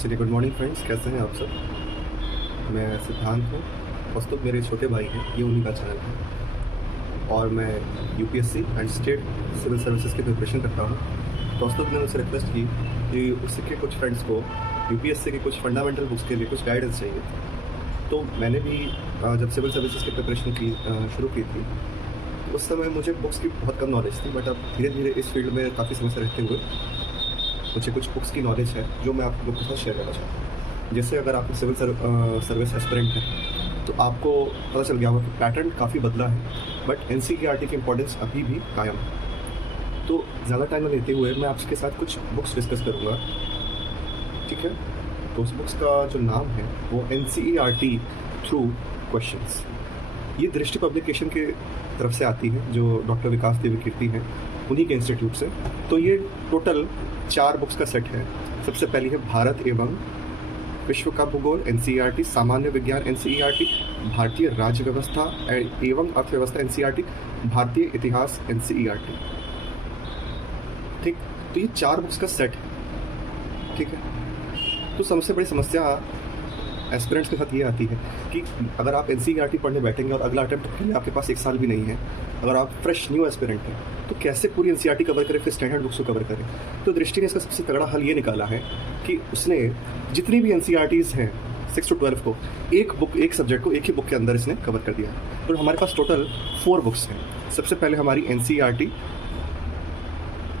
चलिए, good morning friends, कैसे हैं आप सब। मैं सिद्धांत हूँ। कौस्तुभ मेरे छोटे भाई हैं, ये उन्हीं का चैनल है और मैं UPSC and state civil services की प्रिपरेशन करता हूँ। कौस्तुभ ने मुझसे रिक्वेस्ट की कि उसके कुछ फ्रेंड्स को यूपीएससी के कुछ फंडामेंटल बुक्स के लिए कुछ गाइडेंस चाहिए। तो मैंने भी जब सिविल सर्विसेज की प्रिपरेशन की शुरू की थी, उस समय मुझे बुक्स की बहुत कम नॉलेज थी, बट अब धीरे धीरे इस फील्ड में काफ़ी समय से रहते हुए मुझे कुछ बुक्स की नॉलेज है जो मैं आप लोगों के साथ शेयर करना चाहता हूँ। जैसे अगर आप सिविल सर्विस एस्पिरेंट हैं तो आपको पता चल गया होगा कि पैटर्न काफ़ी बदला है, बट एनसीईआरटी की इम्पोर्टेंस अभी भी कायम है। तो ज़्यादा टाइम न लेते हुए मैं आपके साथ कुछ बुक्स डिस्कस करूँगा, ठीक है। तो उस बुक्स का जो नाम है वो एनसीईआरटी थ्रू क्वेश्चंस, ये दृष्टि पब्लिकेशन के तरफ से आती है, जो डॉक्टर विकास देवी कीर्ति हैं, उन्हीं के इंस्टीट्यूट से। तो ये टोटल 4 बुक्स का सेट है। सबसे पहली है भारत एवं विश्व का भूगोल एनसीईआरटी, सामान्य विज्ञान एनसीईआरटी, भारतीय राज्य व्यवस्था एवं अर्थव्यवस्था एनसीईआरटी, भारतीय इतिहास एनसीईआरटी, ठीक। तो ये 4 बुक्स का सेट है, ठीक है। तो सबसे बड़ी समस्या एस्पिरेंट्स के साथ ये आती है कि अगर आप एनसीईआरटी पढ़ने बैठेंगे और अगला अटेम्प्ट के लिए आपके पास 1 साल भी नहीं है, अगर आप फ्रेश न्यू एस्पिरेंट हैं, तो कैसे पूरी एनसीईआरटी कवर करें, फिर स्टैंडर्ड बुक्स को कवर करें। तो दृष्टि ने इसका सबसे तगड़ा हल ये निकाला है कि उसने जितनी भी एनसीईआरटीज़ हैं 6 to 12 को एक सब्जेक्ट को एक ही बुक के अंदर इसने कवर कर दिया है। तो हमारे पास टोटल 4 बुक्स हैं। सबसे पहले हमारी एनसीईआरटी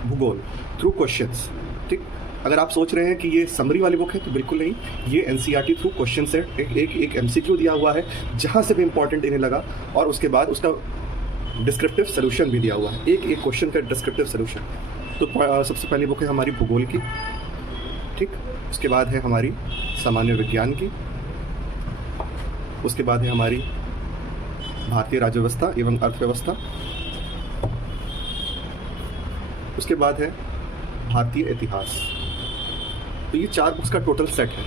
भूगोल थ्रू क्वेश्चंस, ठीक। अगर आप सोच रहे हैं कि ये समरी वाली बुक है, तो बिल्कुल नहीं, ये एनसीईआरटी थ्रू क्वेश्चन सेट, एक एमसीक्यू दिया हुआ है जहाँ से भी इंपॉर्टेंट इन्हें लगा, और उसके बाद उसका डिस्क्रिप्टिव सोल्यूशन भी दिया हुआ है, एक क्वेश्चन का डिस्क्रिप्टिव सोल्यूशन। तो सबसे पहली बुक है हमारी भूगोल की, ठीक। उसके बाद है हमारी सामान्य विज्ञान की, उसके बाद है हमारी भारतीय राज्य व्यवस्था एवं अर्थव्यवस्था, उसके बाद है भारतीय इतिहास। तो ये 4 बुक्स का टोटल सेट है।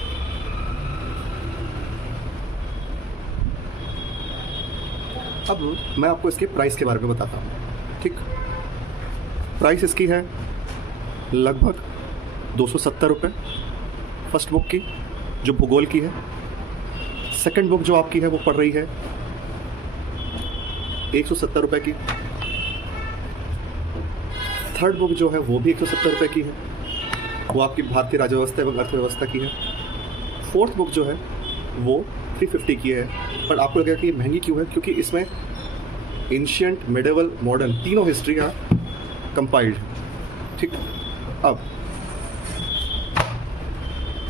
अब मैं आपको इसके प्राइस के बारे में बताता हूँ, ठीक। प्राइस इसकी है लगभग 270 रुपये फर्स्ट बुक की, जो भूगोल की है। सेकंड बुक जो आपकी है वो पड़ रही है 170 रुपये की। थर्ड बुक जो है वो भी 170 रुपये की है, वो आपकी भारतीय राज्य व्यवस्था एवं अर्थव्यवस्था की है। फोर्थ बुक जो है वो 350 की है। पर आपको लगेगा कि ये महंगी क्यों है, क्योंकि इसमें एंशिएंट, मिडिवल, मॉडर्न तीनों हिस्ट्रियाँ कंपाइल्ड है, ठीक। अब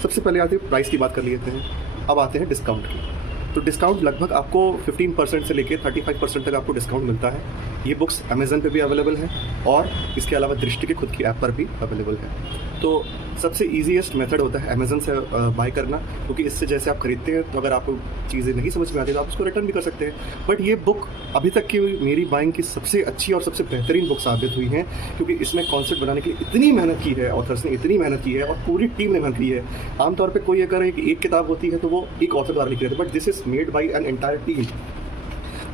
सबसे पहले आते हैं प्राइस की बात कर लेते हैं। अब आते हैं डिस्काउंट की। तो डिस्काउंट लगभग आपको 15% से लेकर 35% तक आपको डिस्काउंट मिलता है। ये बुक्स अमेज़न पे भी अवेलेबल है और इसके अलावा दृष्टि के खुद की ऐप पर भी अवेलेबल है। तो सबसे ईजीएस्ट मेथड होता है अमेज़न से बाय करना, क्योंकि इससे जैसे आप खरीदते हैं तो अगर आपको चीज़ें नहीं समझ में आती तो आप उसको रिटर्न भी कर सकते हैं। बट ये बुक अभी तक की मेरी बाइंग की सबसे अच्छी और सबसे बेहतरीन बुक साबित हुई है, क्योंकि इसमें कॉन्सेप्ट बनाने के लिए इतनी मेहनत की है, ऑथर्स ने इतनी मेहनत की है और पूरी टीम ने मेहनत की है। आमतौर पर कोई अगर एक किताब होती है तो वो एक ऑथर द्वारा लिखी रहती है, but this is made by an entire team.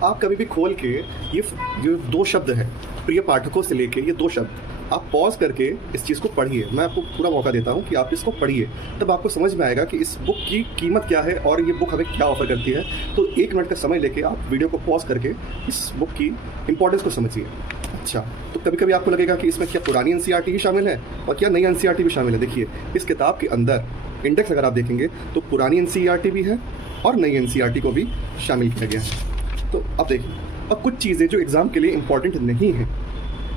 आप कभी भी खोल के ये जो 2 शब्द है, प्रिय पाठकों से लेके ये 2 शब्द आप पॉज करके इस चीज़ को पढ़िए। मैं आपको पूरा मौका देता हूँ कि आप इसको पढ़िए, तब आपको समझ में आएगा कि इस बुक की कीमत क्या है और ये बुक हमें क्या ऑफर करती है। तो 1 मिनट का समय लेके आप वीडियो को पॉज करके इस बुक की इंपॉर्टेंस को समझिए। अच्छा, तो कभी कभी आपको लगेगा कि इसमें क्या पुरानी एनसीईआरटी भी शामिल है और क्या नई एनसीईआरटी भी शामिल है। देखिए, इस किताब के अंदर इंडेक्स अगर आप देखेंगे तो पुरानी एनसीईआरटी भी है और नई एनसीईआरटी को भी शामिल किया गया है। तो अब देखिए, अब कुछ चीज़ें जो एग्ज़ाम के लिए इम्पॉर्टेंट नहीं हैं,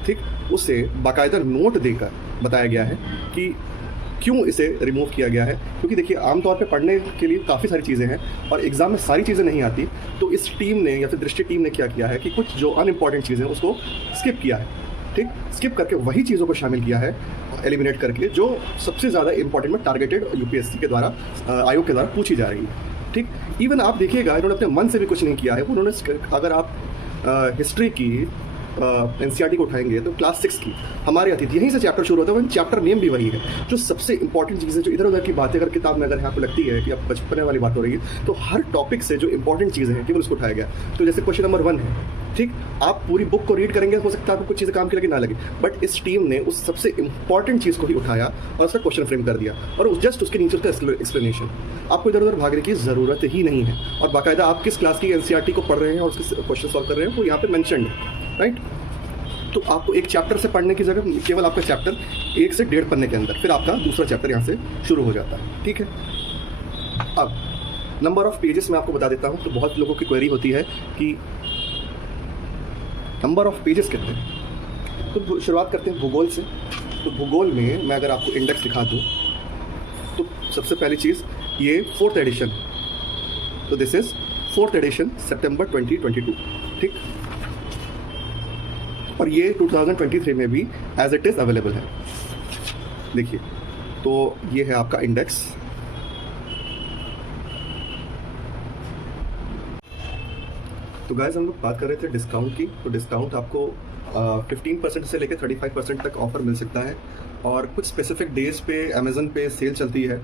ठीक, उसे बाकायदा नोट देकर बताया गया है कि क्यों इसे रिमूव किया गया है। क्योंकि देखिए, आमतौर पे पढ़ने के लिए काफ़ी सारी चीज़ें हैं और एग्ज़ाम में सारी चीज़ें नहीं आती। तो इस टीम ने या फिर दृष्टि टीम ने क्या किया है कि कुछ जो अनइम्पॉर्टेंट चीज़ें हैं उसको स्किप किया है, ठीक। स्किप करके वही चीज़ों को शामिल किया है, एलिमिनेट करके, जो सबसे ज़्यादा इंपॉर्टेंट में टारगेटेड यूपीएससी के द्वारा, आयोग के द्वारा पूछी जा रही है, ठीक। इवन आप देखिएगा, इन्होंने अपने मन से भी कुछ नहीं किया है। उन्होंने, अगर आप हिस्ट्री की एनसीईआरटी को उठाएंगे तो क्लास 6 की हमारी आती थी, यहीं से चैप्टर शुरू होता है, चैप्टर नेम भी वही है। जो सबसे इंपॉर्टेंट चीज़ें, जो इधर उधर की बातें अगर किताब में अगर यहाँ पे लगती है कि अब बचपने वाली बात हो रही है, तो हर टॉपिक से जो इंपॉर्टेंट चीज़ें हैं केवल उसको उठाया गया। तो जैसे क्वेश्चन नंबर 1 है ठीक, आप पूरी बुक को रीड करेंगे, हो सकता है आपको कुछ चीज़ें काम की लगे ना लगे, बट इस टीम ने उस सबसे इंपॉर्टेंट चीज़ को ही उठाया और उसका क्वेश्चन फ्रेम कर दिया, और जस्ट उसके नीचे उसका एक्सप्लेनेशन। आपको इधर उधर भागने की ज़रूरत ही नहीं है, और बाकायदा आप किस क्लास की एनसीईआरटी को पढ़ रहे हैं और उसके क्वेश्चन सॉल्व कर रहे हैं वो यहाँ पे मेंशन्ड है, राइट। तो आपको एक चैप्टर से पढ़ने की जगह केवल आपका चैप्टर 1 से 1.5 पन्ने के अंदर, फिर आपका दूसरा चैप्टर यहाँ से शुरू हो जाता है, ठीक है। अब नंबर ऑफ पेजेस मैं आपको बता देता हूँ। तो बहुत लोगों की क्वेरी होती है कि नंबर ऑफ पेजेस कितने हैं। तो शुरुआत करते हैं भूगोल से। तो भूगोल में मैं अगर आपको इंडेक्स दिखा दूँ तो सबसे पहली चीज़ ये 4th एडिशन, तो दिस इज़ 4th एडिशन सितंबर 2022, ठीक। और ये 2023 में भी एज इट इज़ अवेलेबल है। देखिए, तो ये है आपका इंडेक्स। तो गाइस हम लोग बात कर रहे थे डिस्काउंट की। तो डिस्काउंट आपको 15% से लेकर 35% तक ऑफर मिल सकता है, और कुछ स्पेसिफिक डेज पे अमेजन पे सेल चलती है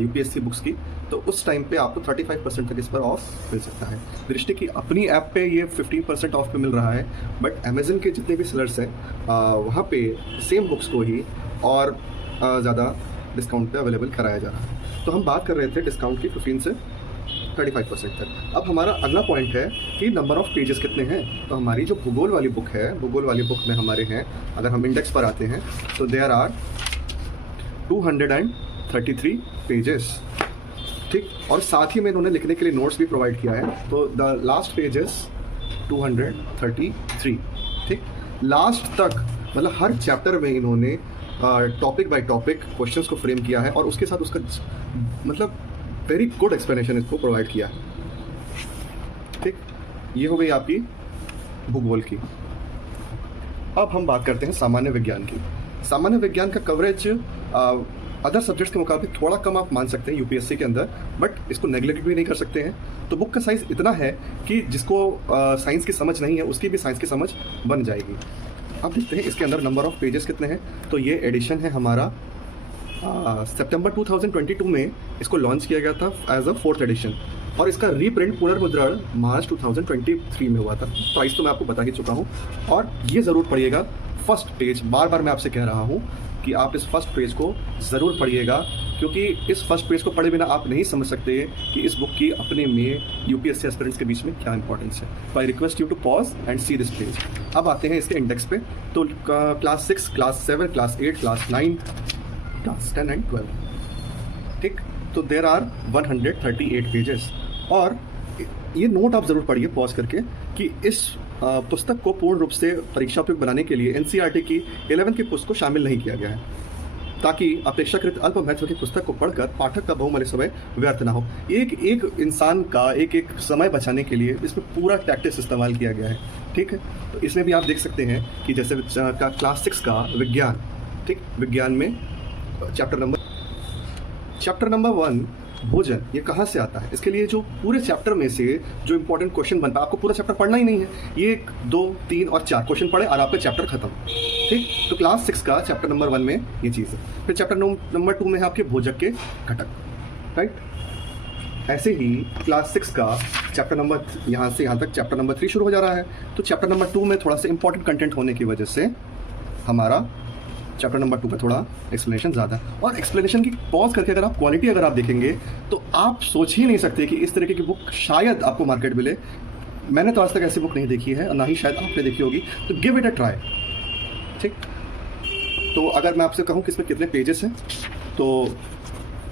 यूपीएससी बुक्स की, तो उस टाइम पे आपको 35% तक इस पर ऑफ मिल सकता है। दृष्टि की अपनी ऐप पे ये 15% ऑफ पे मिल रहा है, बट अमेजन के जितने भी सेलर्स हैं वहाँ पे सेम बुक्स को ही और ज़्यादा डिस्काउंट पे अवेलेबल कराया जा रहा है। तो हम बात कर रहे थे डिस्काउंट की 15 से 35% तक। अब हमारा अगला पॉइंट है कि नंबर ऑफ पेजेस कितने हैं। तो हमारी जो भूगोल वाली बुक है, भूगोल वाली बुक में हमारे हैं, अगर हम इंडेक्स पर आते हैं तो देयर आर 233 पेजेस, ठीक। और साथ ही में इन्होंने लिखने के लिए नोट्स भी प्रोवाइड किया है। तो द लास्ट पेज इज 233, ठीक। लास्ट तक मतलब हर चैप्टर में इन्होंने टॉपिक बाय टॉपिक क्वेश्चंस को फ्रेम किया है, और उसके साथ उसका मतलब वेरी गुड एक्सप्लेनेशन इसको प्रोवाइड किया है, ठीक। ये हो गई आपकी भूगोल की। अब हम बात करते हैं सामान्य विज्ञान की। सामान्य विज्ञान का कवरेज अदर सब्जेक्ट्स के मुकाबले थोड़ा कम आप मान सकते हैं यूपीएससी के अंदर, बट इसको नेग्लेक्ट भी नहीं कर सकते हैं। तो बुक का साइज़ इतना है कि जिसको साइंस की समझ नहीं है उसकी भी साइंस की समझ बन जाएगी। अब देखते हैं इसके अंदर नंबर ऑफ पेजेस कितने हैं। तो ये एडिशन है हमारा सितंबर 2022 में इसको लॉन्च किया गया था एज अ 4th एडिशन, और इसका रीप्रिंट पुनर्मुद्रण मार्च 2023 में हुआ था। प्राइस तो मैं आपको बता ही चुका हूँ, और ये ज़रूर पढ़िएगा फर्स्ट पेज। बार बार मैं आपसे कह रहा हूँ कि आप इस फर्स्ट पेज को ज़रूर पढ़िएगा, क्योंकि इस फर्स्ट पेज को पढ़े बिना आप नहीं समझ सकते कि इस बुक की अपने में यूपीएससी एस्पिरेंट्स के बीच में क्या इंपॉर्टेंस है। तो I request you to pause and see this page. अब आते हैं इसके इंडेक्स पे। तो class 6, class 7, class 8, class 9, class 10 and 12, ठीक। तो देर आर 138 पेजेस। और ये नोट आप ज़रूर पढ़िए पॉज करके कि इस पुस्तक को पूर्ण रूप से परीक्षा उपयुक्त बनाने के लिए एनसीईआरटी की 11th की पुस्तक को शामिल नहीं किया गया है, ताकि अपेक्षाकृत अल्प महत्व की पुस्तक को पढ़कर पाठक का बहुमूल्य समय व्यर्थ ना हो। एक इंसान का एक समय बचाने के लिए इसमें पूरा टैक्टिक्स इस्तेमाल किया गया है, ठीक है। तो इसमें भी आप देख सकते हैं कि जैसे क्लास 6 का विज्ञान, ठीक। विज्ञान में चैप्टर नंबर 1 भोजन, ये कहाँ से आता है। इसके लिए जो पूरे चैप्टर में से जो इंपॉर्टेंट क्वेश्चन बनता है, आपको पूरा चैप्टर पढ़ना ही नहीं है, ये 1, 2, 3 और 4 क्वेश्चन पढ़े और आपका चैप्टर खत्म, ठीक। तो क्लास 6 का चैप्टर नंबर 1 में ये चीज़ है। फिर चैप्टर नंबर 2 में है आपके भोजक के घटक, राइट। ऐसे ही क्लास 6 का चैप्टर नंबर यहाँ से यहाँ तक चैप्टर नंबर 3 शुरू हो जा रहा है। तो चैप्टर नंबर 2 में थोड़ा सा इंपॉर्टेंट कंटेंट होने की वजह से हमारा चैप्टर नंबर 2 का थोड़ा एक्सप्लेनेशन ज़्यादा है। और एक्सप्लेनेशन की पॉज करके अगर आप क्वालिटी अगर आप देखेंगे तो आप सोच ही नहीं सकते कि इस तरीके की बुक शायद आपको मार्केट मिले। मैंने तो आज तक ऐसी बुक नहीं देखी है, और ना ही शायद आपने देखी होगी। तो गिव इट अ ट्राई, ठीक। तो अगर मैं आपसे कहूँ कि इसमें कितने पेजेस हैं, तो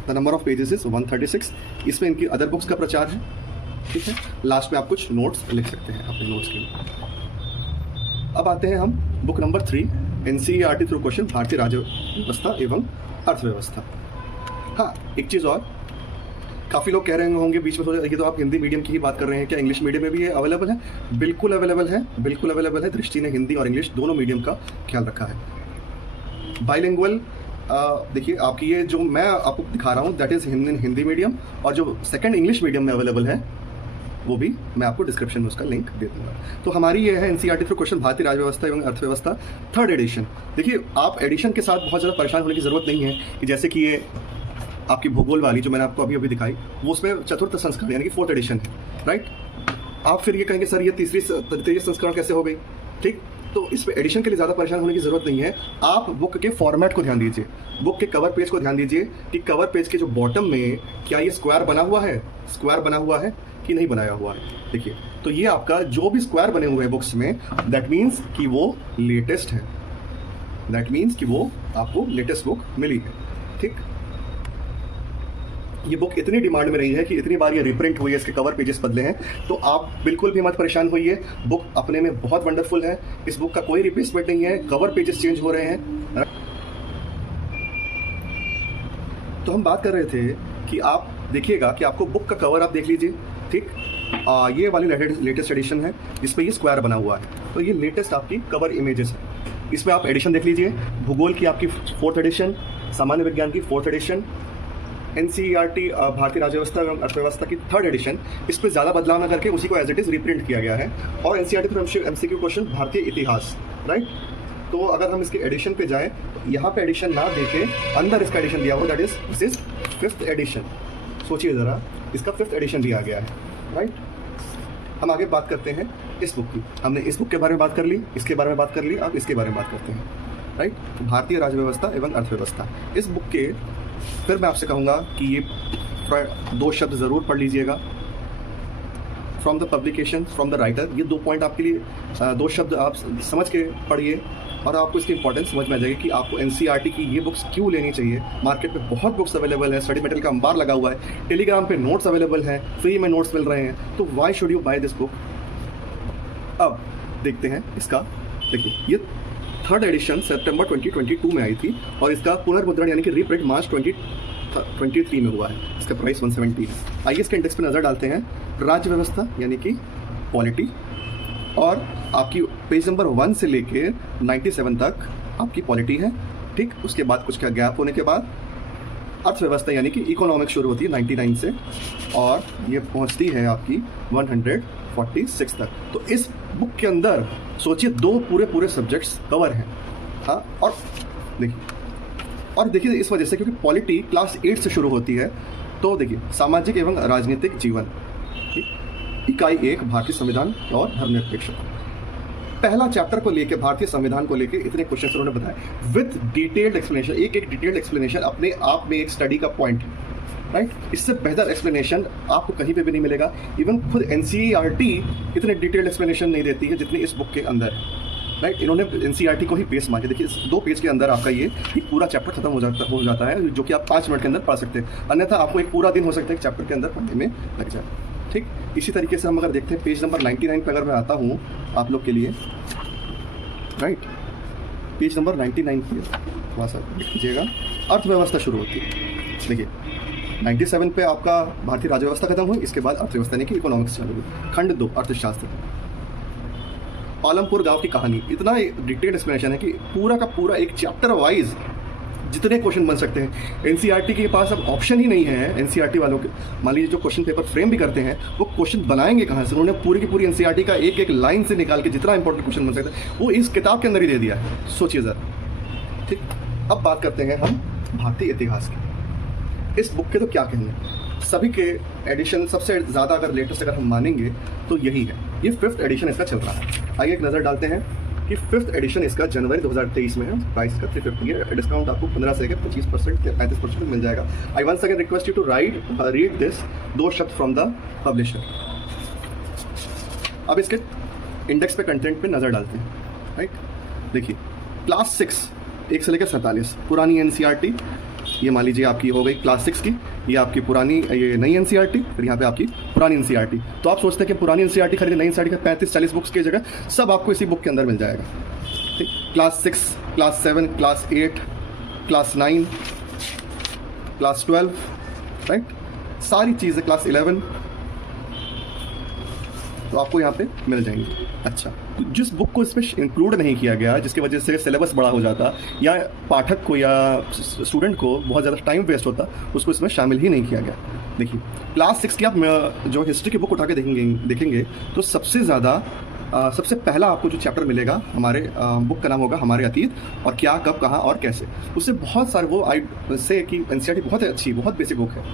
the number of pages is 136। इसमें इनकी अदर बुक्स का प्रचार है, ठीक है। लास्ट में आप कुछ नोट्स लिख सकते हैं अपने नोट्स के लिए। अब आते हैं हम book number 3, NCERT through question, भारतीय राज्य व्यवस्था एवं अर्थव्यवस्था। हाँ, एक चीज़ और, काफ़ी लोग कह रहे होंगे बीच में, ये तो आप हिंदी मीडियम की ही बात कर रहे हैं, क्या इंग्लिश मीडियम में भी ये अवेलेबल है? बिल्कुल अवेलेबल है, बिल्कुल अवेलेबल है। दृष्टि ने हिंदी और इंग्लिश दोनों मीडियम का ख्याल रखा है। बाइलिंगुअल, देखिए आपकी ये जो मैं आपको दिखा रहा हूँ दैट इज़ हिंदी मीडियम, और जो सेकंड इंग्लिश मीडियम में अवेलेबल है वो भी मैं आपको डिस्क्रिप्शन में उसका लिंक दे दूंगा। तो हमारी ये है एनसीईआरटी थ्रू क्वेश्चन, भारतीय राज्य व्यवस्था एवं अर्थव्यवस्था 3rd एडिशन। देखिए, आप एडिशन के साथ बहुत ज़्यादा परेशान होने की ज़रूरत नहीं है कि जैसे कि ये आपकी भूगोल वाली जो मैंने आपको अभी दिखाई, वो उसमें 4th संस्करण यानी कि 4th एडिशन है, राइट। आप फिर ये कहेंगे सर ये तृतीय संस्करण कैसे हो गई, ठीक। तो इस पे एडिशन के लिए ज़्यादा परेशान होने की ज़रूरत नहीं है। आप बुक के फॉर्मेट को ध्यान दीजिए, बुक के कवर पेज को ध्यान दीजिए कि कवर पेज के जो बॉटम में क्या ये स्क्वायर बना हुआ है कि नहीं बनाया हुआ है। देखिए, तो ये आपका जो भी स्क्वायर बने हुए हैं बुक्स में, दैट मीन्स कि वो लेटेस्ट है, दैट मीन्स कि वो आपको लेटेस्ट बुक मिली है, ठीक। ये बुक इतनी डिमांड में रही है कि इतनी बार ये रिप्रिंट हुई है, इसके कवर पेजेस बदले हैं, तो आप बिल्कुल भी मत परेशान होइए। बुक अपने में बहुत वंडरफुल है, इस बुक का कोई रिप्लेसमेंट नहीं है, कवर पेजेस चेंज हो रहे हैं। तो हम बात कर रहे थे कि आप देखिएगा कि आपको बुक का कवर आप देख लीजिए, ठीक। ये वाली लेटेस्ट एडिशन है जिसमें ये स्क्वायर बना हुआ है, तो ये लेटेस्ट आपकी कवर इमेजेस है। इसमें आप एडिशन देख लीजिए, भूगोल की आपकी 4th एडिशन, सामान्य विज्ञान की 4th एडिशन, NCERT भारतीय राज्य व्यवस्था एवं अर्थव्यवस्था की 3rd एडिशन, इस पर ज़्यादा बदलाव न करके उसी को एज इट इज़ रिप्रिंट किया गया है। और NCERT थ्रू MCQ क्वेश्चन भारतीय इतिहास, राइट। तो अगर हम इसके एडिशन पे जाएं तो यहाँ पे एडिशन ना देके अंदर इसका एडिशन दिया हुआ, that is this is 5th edition. सोचिए ज़रा, इसका 5th एडिशन दिया गया है, राइट। हम आगे बात करते हैं इस बुक की। हमने इस बुक के बारे में बात कर ली, इसके बारे में बात कर ली, अब इसके बारे में बात करते हैं, राइट। भारतीय राज्य व्यवस्था एवं अर्थव्यवस्था, इस बुक के फिर मैं आपसे कहूँगा कि ये 2 शब्द ज़रूर पढ़ लीजिएगा, from the publication, from the writer. ये 2 पॉइंट आपके लिए 2 शब्द आप समझ के पढ़िए और आपको इसकी इंपॉर्टेंस समझ में आ जाएगी कि आपको NCERT की ये बुक्स क्यों लेनी चाहिए। मार्केट में बहुत बुक्स अवेलेबल है, स्टडी मटेरियल का अंबार लगा हुआ है, टेलीग्राम पे नोट्स अवेलेबल हैं, फ्री में नोट्स मिल रहे हैं, तो why should you buy this book. अब देखते हैं इसका, देखिए ये 3rd एडिशन सितंबर 2022 में आई थी और इसका पुनर्मुद्रण यानी कि रीप्रिंट मार्च 2023 में हुआ है। इसका प्राइस 170 है। आइए इसके इंडेक्स पे नज़र डालते हैं। राज्य व्यवस्था यानी कि पॉलिटी, और आपकी पेज नंबर 1 से लेके 97 तक आपकी पॉलिटी है, ठीक। उसके बाद कुछ का गैप होने के बाद अर्थव्यवस्था यानी कि इकोनॉमिक शुरू होती है 99 से और ये पहुंचती है आपकी 146 तक। तो इस बुक के अंदर सोचिए 2 पूरे सब्जेक्ट्स कवर हैं, हाँ। और देखिए इस वजह से, क्योंकि पॉलिटी क्लास 8 से शुरू होती है, तो देखिए सामाजिक एवं राजनीतिक जीवन, इकाई 1 भारतीय संविधान और धर्मनिरपेक्षता। पहला चैप्टर को लेके, भारतीय संविधान को लेके इतने क्वेश्चन उन्होंने बताया विद डिटेल्ड एक्सप्लेनेशन, एक डिटेल्ड एक्सप्लेनेशन अपने आप में एक स्टडी का पॉइंट है, राइट। इससे बेहतर एक्सप्लेनेशन आपको कहीं पे भी नहीं मिलेगा। इवन खुद NCERT इतने डिटेल्ड एक्सप्लेनेशन नहीं देती है जितनी इस बुक के अंदर है, राइट। इन्होंने NCERT को ही पेज मांगे। देखिए 2 पेज के अंदर आपका ये पूरा चैप्टर खत्म हो जाता है, जो कि आप 5 मिनट के अंदर पढ़ सकते हैं। अन्यथा आपको एक पूरा दिन हो सकता है चैप्टर के अंदर पढ़ने में लग जाए, ठीक। इसी तरीके से हम अगर देखते हैं पेज नंबर 99 पे अगर मैं आता हूँ आप लोग के लिए, राइट, पेज नंबर 99 पे थोड़ा सा देखिएगा, अर्थव्यवस्था शुरू होती है। देखिए 97 पे आपका भारतीय राज्य व्यवस्था खत्म हुई, इसके बाद अर्थव्यवस्था यानी कि इकोनॉमिक्स चालू हुई। खंड 2 अर्थशास्त्र, पालमपुर गांव की कहानी, इतना डिटेल्ड एक्सप्लेनेशन है कि पूरा का पूरा एक चैप्टर वाइज जितने क्वेश्चन बन सकते हैं। NCERT के पास अब ऑप्शन ही नहीं है। NCERT वालों के मान लीजिए जो क्वेश्चन पेपर फ्रेम भी करते हैं, वो क्वेश्चन बनाएंगे कहाँ से? उन्होंने पूरी की पूरी NCERT का एक लाइन से निकाल के जितना इंपॉर्टेंट क्वेश्चन बन सकता है वो इस किताब के अंदर ही दे दिया है। सोचिए ज़रा, ठीक। अब बात करते हैं हम भारतीय इतिहास की। इस बुक के तो क्या कहने, सभी के एडिशन सबसे ज़्यादा अगर लेटेस्ट अगर हम मानेंगे तो यही है। ये 5th एडिशन इसका चल रहा है। आइए एक नज़र डालते हैं कि 5th एडिशन इसका जनवरी 2023 में है। प्राइस का 350 है। डिस्काउंट आपको 15 से लेकर 25% या 35% मिल जाएगा। I once again request you to read this 2 शब्द फ्रॉम द पब्लिशर। अब इसके इंडेक्स पे कंटेंट पे नज़र डालते हैं, राइट। देखिए क्लास 6 1 से लेकर 47 पुरानी NCERT, ये मान लीजिए आपकी हो गई क्लास 6 की, ये आपकी पुरानी, ये नई NCERT, फिर यहाँ पे आपकी पुरानी NCERT। तो आप सोचते हैं कि पुरानी NCERT खरीदे, नई NCERT का 35-40 बुक्स की जगह सब आपको इसी बुक के अंदर मिल जाएगा, ठीक। Class 6, class 7, class 8, class 9, class 12, right, सारी चीज़ें क्लास 11 तो आपको यहाँ पे मिल जाएंगे। अच्छा, जिस बुक को इसमें इंक्लूड नहीं किया गया, जिसकी वजह से सिलेबस बड़ा हो जाता या पाठक को या स्टूडेंट को बहुत ज़्यादा टाइम वेस्ट होता, उसको इसमें शामिल ही नहीं किया गया। देखिए क्लास 6 की आप जो हिस्ट्री की बुक उठा के देखेंगे तो सबसे ज़्यादा सबसे पहला आपको जो चैप्टर मिलेगा हमारे बुक का नाम होगा हमारे अतीत, और क्या, कब, कहाँ और कैसे। उससे बहुत सारे वो आई से कि NCERT बहुत अच्छी, बहुत बेसिक बुक है,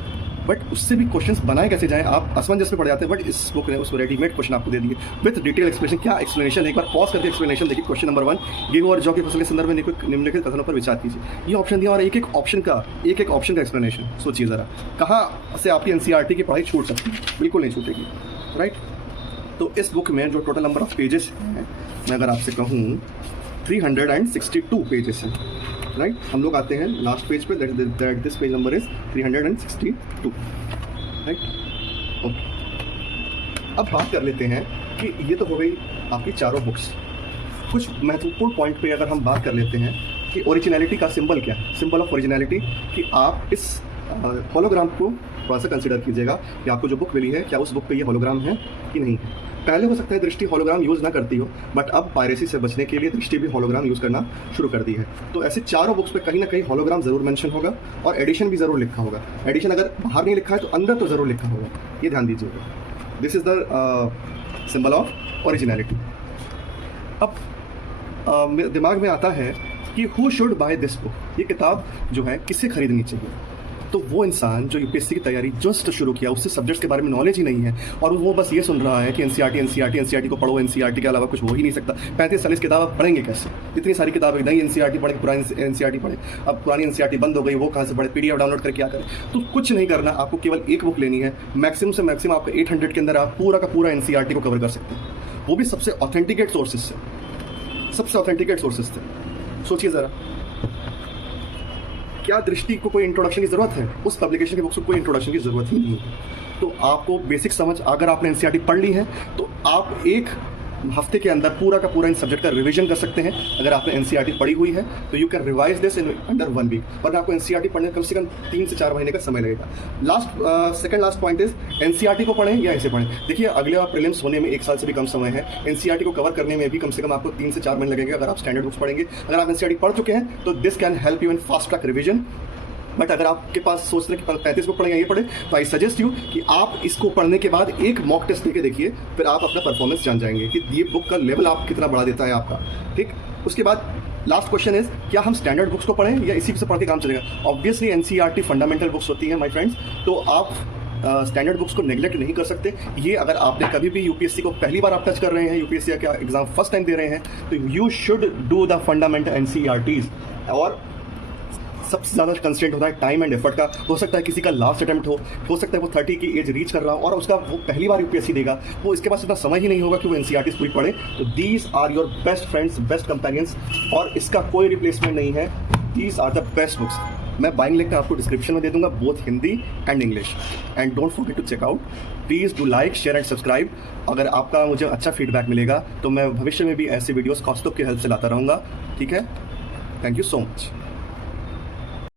बट उससे भी क्वेश्चंस बनाए कैसे जाएं आप असमंजस में पड़ जाते हैं। बट इस बुक ने उसको रेडीमेड क्वेश्चन आपको दे दिए विद डिटेल एक्सप्लेनेशन। क्या एक्सप्लेनेशन है, एक बार पॉज करके एक्सप्लेनेशन देखिए। क्वेश्चन नंबर 1, गेहूं और जौ की फसल के संदर्भ में निम्नलिखित कथनों पर विचार कीजिए। ये ऑप्शन दिया और एक एक ऑप्शन का एक्सप्लेनेशन। सोचिए ज़रा, कहाँ से आपकी एनसीईआरटी की पढ़ाई छूट सकती है? बिल्कुल नहीं छूटेगी, राइट। तो इस बुक में जो टोटल नंबर ऑफ पेजेस हैं, मैं अगर आपसे कहूँ 362 पेजेस हैं, राइट। हम लोग आते हैं लास्ट पेज पे, that this page number is 362, right. Okay, अब बात कर लेते हैं कि ये तो हो गई आपकी चारों बुक्स। कुछ महत्वपूर्ण पॉइंट पे अगर हम बात कर लेते हैं कि ओरिजिनलिटी का सिंबल क्या है, सिंबल ऑफ ओरिजिनलिटी, कि आप इस होलोग्राम को थोड़ा सा कंसिडर कीजिएगा कि आपको जो बुक मिली है क्या उस बुक पे ये होलोग्राम है कि नहीं है। पहले हो सकता है दृष्टि होलोग्राम यूज़ ना करती हो, बट अब पायरेसी से बचने के लिए दृष्टि भी होलोग्राम यूज़ करना शुरू कर दी है। तो ऐसे चारों बुक्स पे कहीं ना कहीं होलोग्राम जरूर मेंशन होगा और एडिशन भी जरूर लिखा होगा। एडिशन अगर बाहर नहीं लिखा है तो अंदर तो जरूर लिखा होगा, ये ध्यान दीजिएगा। This is the symbol of originality. अब मेरे दिमाग में आता है कि who should buy this book, ये किताब जो है किससे खरीदनी चाहिए। तो वो इंसान जो यूपीएससी की तैयारी जस्ट शुरू किया, उससे सब्जेक्ट्स के बारे में नॉलेज ही नहीं है और वो बस ये सुन रहा है कि एनसीईआरटी को पढ़ो, एनसीईआरटी के अलावा कुछ हो ही नहीं सकता। 35-40 किताब आप पढ़ेंगे कैसे? इतनी सारी किताबें, नई एनसीईआरटी पढ़े, पुरानी एनसीईआरटी पढ़े, अब पुरानी एनसीईआरटी बंद हो गई, वो कहाँ से पढ़े? पीडीएफ डाउनलोड करके क्या करें? तो कुछ नहीं करना, आपको केवल एक बुक लेनी है। मैक्सिमम से मैक्सिमम आपका 800 के अंदर आप पूरा का पूरा एनसीईआरटी को कवर कर सकते हैं, वो भी सबसे ऑथेंटिकेट सोर्सेज से, सबसे ऑथेंटिकेट सोर्सेज थे। सोचिए ज़रा, क्या दृष्टि को कोई इंट्रोडक्शन की ज़रूरत है? उस पब्लिकेशन के बुक्स को कोई इंट्रोडक्शन की ज़रूरत ही नहीं है। तो आपको बेसिक समझ, अगर आपने एनसीईआरटी पढ़ ली है तो आप एक हफ्ते के अंदर पूरा का पूरा इन सब्जेक्ट का रिवीजन कर सकते हैं। अगर आपने एनसीईआरटी पढ़ी हुई है तो you can revise this in under 1 week, वरना आपको एनसीईआरटी पढ़ने कम से कम 3 से 4 महीने का समय लगेगा। Second last point is, NCERT को पढ़ें या ऐसे पढ़ें। देखिए, अगले प्रीलिम्स होने में 1 साल से भी कम समय है, एनसीईआरटी को कवर करने में भी कम से कम आपको 3 से 4 महीने लगेंगे अगर आप स्टैंडर्ड बुक्स पढ़ेंगे। अगर आप एनसीईआरटी पढ़ चुके हैं तो this can help you in fast track revision. But अगर आपके पास सोच रहे हैं कि 35 बुक पढ़ें या ये पढ़े, तो आई सजेस्ट यू कि आप इसको पढ़ने के बाद एक मॉक टेस्ट देके देखिए, फिर आप अपना परफॉर्मेंस जान जाएंगे कि ये बुक का लेवल आप कितना बढ़ा देता है आपका, ठीक। उसके बाद लास्ट क्वेश्चन इज, क्या हम स्टैंडर्ड बुक्स को पढ़ें या इसी से पढ़ के काम चलेगा? ऑब्वियसली एनसीईआरटी फंडामेंटल बुक्स होती हैं माय फ्रेंड्स, तो आप स्टैंडर्ड बुक्स को नेग्लेक्ट नहीं कर सकते। ये अगर आपने कभी भी यूपीएससी को पहली बार आप टच कर रहे हैं, यूपीएससी का एग्जाम फर्स्ट टाइम दे रहे हैं, तो you should do the fundamental NCERTs. और सबसे ज़्यादा कंस्ट्रेंट होता है टाइम एंड एफर्ट का। हो सकता है किसी का लास्ट अटेम्प्ट हो सकता है वो 30 की एज रीच कर रहा हो और उसका वो पहली बार यूपीएससी देगा, वो इसके पास इतना समय ही नहीं होगा कि वो एनसीईआरटी पूरी पढ़े। तो these are your best friends, best companions, और इसका कोई रिप्लेसमेंट नहीं है। These are the best books. मैं बाइंग लिंक आपको डिस्क्रिप्शन में दे दूंगा, both Hindi and English. And don't forget to check out. Please do like, share and subscribe. अगर आपका मुझे अच्छा फीडबैक मिलेगा तो मैं भविष्य में भी ऐसे वीडियोस कौस्तुभ की हेल्प से लाता रहूँगा, ठीक है। Thank you so much.